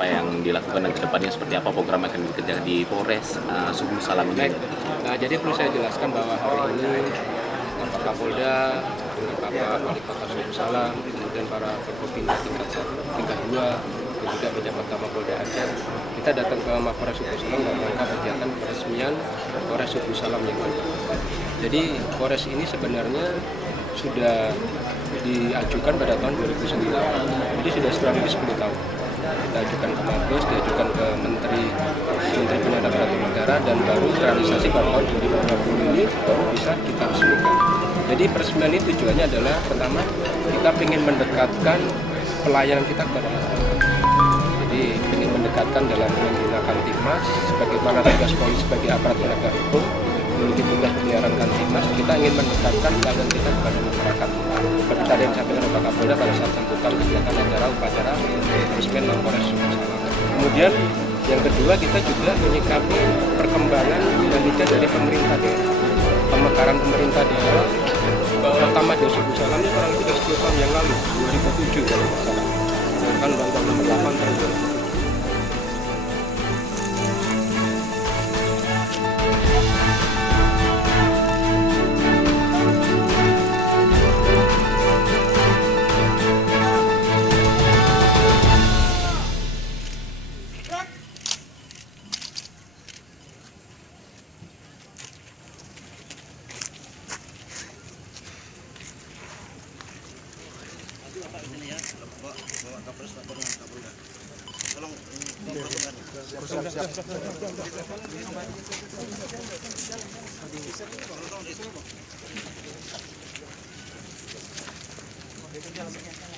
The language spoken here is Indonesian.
apa yang dilakukan dan kedepannya seperti apa program akan dikerjakan di Polres Subul Salam ini? Nah, jadi perlu saya jelaskan bahwa hari ini Bapak Kapolda dengan Bapak Wali Kota Subul Salam, kemudian para Forkopimda tingkat 1, tingkat 2, dan juga pejabat Kapolda Aceh, kita datang ke Mapolres Subul Salam dalam rangka kegiatan peresmian Polres Subul Salam yang baru. Jadi Polres ini sebenarnya sudah diajukan pada tahun 2009, jadi sudah kurang lebih 10 tahun. Kita ajukan ke Mabes, diajukan ke Menteri Penyandang Peraturan Negara, dan baru realisasi pada tahun 2020 ini baru bisa kita resmikan. Jadi peresmian itu tujuannya adalah pertama kita ingin mendekatkan pelayanan kita kepada masyarakat. Jadi ingin mendekatkan dalam menggunakan Timnas, sebagaimana tugas polisi sebagai aparat penegak hukum memiliki tugas pemeliharaan Kamtibmas, kita ingin mendekatkan pelayanan kita kepada masyarakat. Seperti tadi yang disampaikan oleh Pak Kapolda pada saat sambutan kegiatan acara upacara peresmian Mapolres Subul Salam. Kemudian yang kedua, kita juga menyikapi perkembangan dinamika dari pemerintah daerah. Pemekaran pemerintah daerah Kota Madiun Subul Salam ini kurang lebih 10 tahun yang lalu, 2007 kalau tidak salah. Kan Undang-Undang Nomor 8 tahun 2007. Bawa Kapolres dengan Kapolda. Tolong siap.